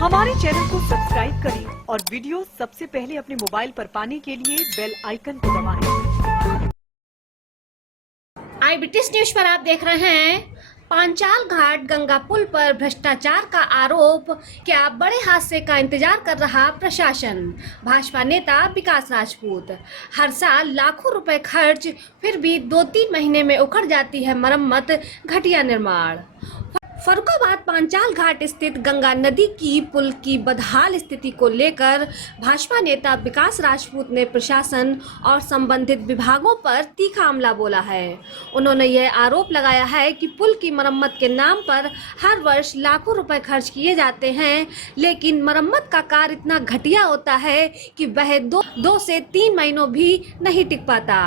हमारे चैनल को सब्सक्राइब करें और वीडियो सबसे पहले अपने मोबाइल पर पाने के लिए बेल आइकन को दबाएं। आई-BT न्यूज पर आप देख रहे हैं पांचाल घाट गंगा पुल पर भ्रष्टाचार का आरोप। क्या बड़े हादसे का इंतजार कर रहा प्रशासन? भाजपा नेता विकास राजपूत। हर साल लाखों रुपए खर्च, फिर भी 2-3 महीने में उखड़ जाती है मरम्मत, घटिया निर्माण। फर्रुखाबाद पांचाल घाट स्थित गंगा नदी की पुल की बदहाल स्थिति को लेकर भाजपा नेता विकास राजपूत ने प्रशासन और संबंधित विभागों पर तीखा हमला बोला है। उन्होंने यह आरोप लगाया है कि पुल की मरम्मत के नाम पर हर वर्ष लाखों रुपए खर्च किए जाते हैं, लेकिन मरम्मत का कार्य इतना घटिया होता है कि वह 2 से 3 महीनों भी नहीं टिक पाता।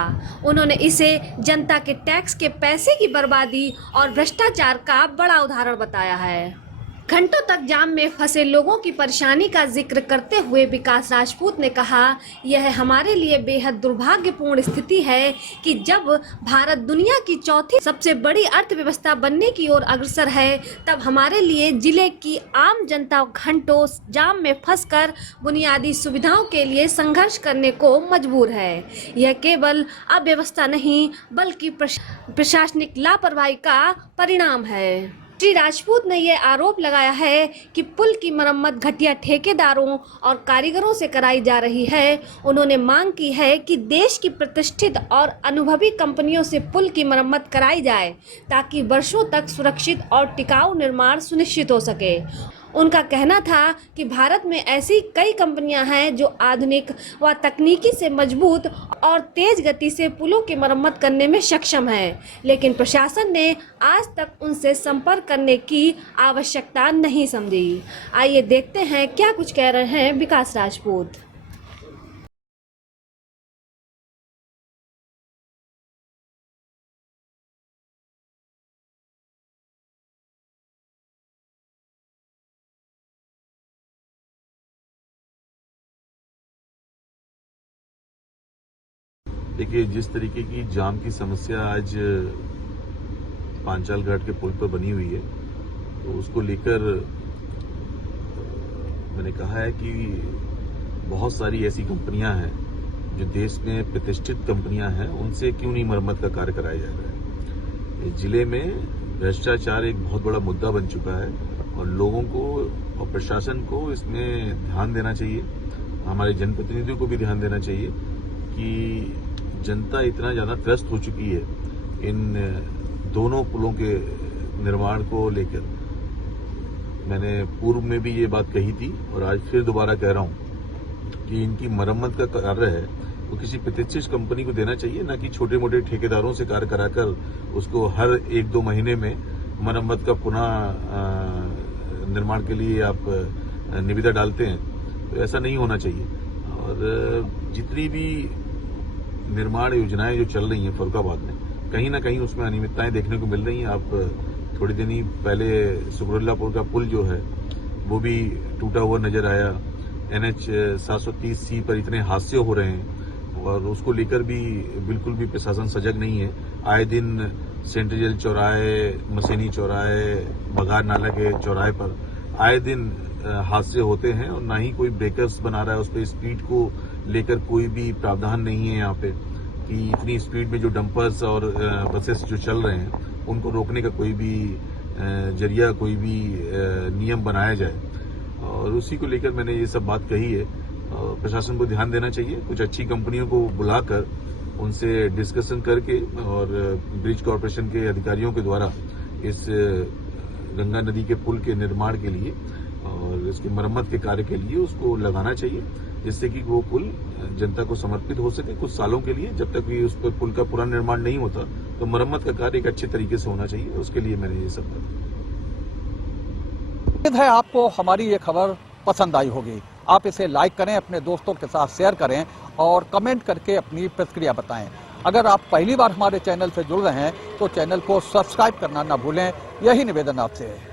उन्होंने इसे जनता के टैक्स के पैसे की बर्बादी और भ्रष्टाचार का बड़ा उदाहरण बताया है। घंटों तक जाम में फंसे लोगों की परेशानी का जिक्र करते हुए विकास राजपूत ने कहा, यह हमारे लिए बेहद दुर्भाग्यपूर्ण स्थिति है कि जब भारत दुनिया की चौथी सबसे बड़ी अर्थव्यवस्था बनने की ओर अग्रसर है, तब हमारे लिए जिले की आम जनता घंटों जाम में फंसकर बुनियादी सुविधाओं के लिए संघर्ष करने को मजबूर है। यह केवल अव्यवस्था नहीं बल्कि प्रशासनिक लापरवाही का परिणाम है। श्री राजपूत ने यह आरोप लगाया है कि पुल की मरम्मत घटिया ठेकेदारों और कारीगरों से कराई जा रही है। उन्होंने मांग की है कि देश की प्रतिष्ठित और अनुभवी कंपनियों से पुल की मरम्मत कराई जाए ताकि वर्षों तक सुरक्षित और टिकाऊ निर्माण सुनिश्चित हो सके। उनका कहना था कि भारत में ऐसी कई कंपनियां हैं जो आधुनिक व तकनीकी से मजबूत और तेज गति से पुलों की मरम्मत करने में सक्षम है, लेकिन प्रशासन ने आज तक उनसे संपर्क करने की आवश्यकता नहीं समझी। आइए देखते हैं क्या कुछ कह रहे हैं विकास राजपूत। देखिए, जिस तरीके की जाम की समस्या आज पांचाल घाट के पुल पर बनी हुई है, तो उसको लेकर मैंने कहा है कि बहुत सारी ऐसी कंपनियां हैं जो देश में प्रतिष्ठित कंपनियां हैं, उनसे क्यों नहीं मरम्मत का कार्य कराया जा रहा है। इस जिले में भ्रष्टाचार एक बहुत बड़ा मुद्दा बन चुका है और लोगों को और प्रशासन को इसमें ध्यान देना चाहिए। हमारे जनप्रतिनिधियों को भी ध्यान देना चाहिए कि जनता इतना ज्यादा त्रस्त हो चुकी है इन दोनों पुलों के निर्माण को लेकर। मैंने पूर्व में भी ये बात कही थी और आज फिर दोबारा कह रहा हूं कि इनकी मरम्मत का कार्य है वो किसी प्रतिष्ठित कंपनी को देना चाहिए, ना कि छोटे मोटे ठेकेदारों से कार्य कराकर उसको हर 1-2 महीने में मरम्मत का पुनः निर्माण के लिए आप निविदा डालते हैं। तो ऐसा नहीं होना चाहिए। और जितनी भी निर्माण योजनाएं जो चल रही हैं फर्रुखाबाद में, कहीं ना कहीं उसमें अनियमितताएं देखने को मिल रही हैं। आप थोड़ी दिन ही पहले सुगरुल्लापुर का पुल जो है वो भी टूटा हुआ नजर आया। NH 730C पर इतने हादसे हो रहे हैं और उसको लेकर भी बिल्कुल भी प्रशासन सजग नहीं है। आए दिन सेंट्रल जेल चौराहे, मसेनी चौराहे, बघार नाला के चौराहे पर आए दिन हादसे होते हैं और ना ही कोई ब्रेकर्स बना रहा है। उस पर स्पीड को लेकर कोई भी प्रावधान नहीं है यहाँ पे कि इतनी स्पीड में जो डंपर्स और बसेस जो चल रहे हैं उनको रोकने का कोई भी जरिया, कोई भी नियम बनाया जाए। और उसी को लेकर मैंने ये सब बात कही है। प्रशासन को ध्यान देना चाहिए, कुछ अच्छी कंपनियों को बुलाकर उनसे डिस्कशन करके और ब्रिज कॉर्पोरेशन के अधिकारियों के द्वारा इस गंगा नदी के पुल के निर्माण के लिए और इसकी मरम्मत के कार्य के लिए उसको लगाना चाहिए, जिससे कि वो पुल जनता को समर्पित हो सके कुछ सालों के लिए। जब तक भी उस पर पुल का पूरा निर्माण नहीं होता तो मरम्मत का कार्य एक अच्छे तरीके से होना चाहिए। उसके लिए मैंने ये सब उम्मीद है आपको हमारी ये खबर पसंद आई होगी। आप इसे लाइक करें, अपने दोस्तों के साथ शेयर करें और कमेंट करके अपनी प्रतिक्रिया बताएं। अगर आप पहली बार हमारे चैनल से जुड़ रहे हैं तो चैनल को सब्सक्राइब करना ना भूलें। यही निवेदन आपसे है।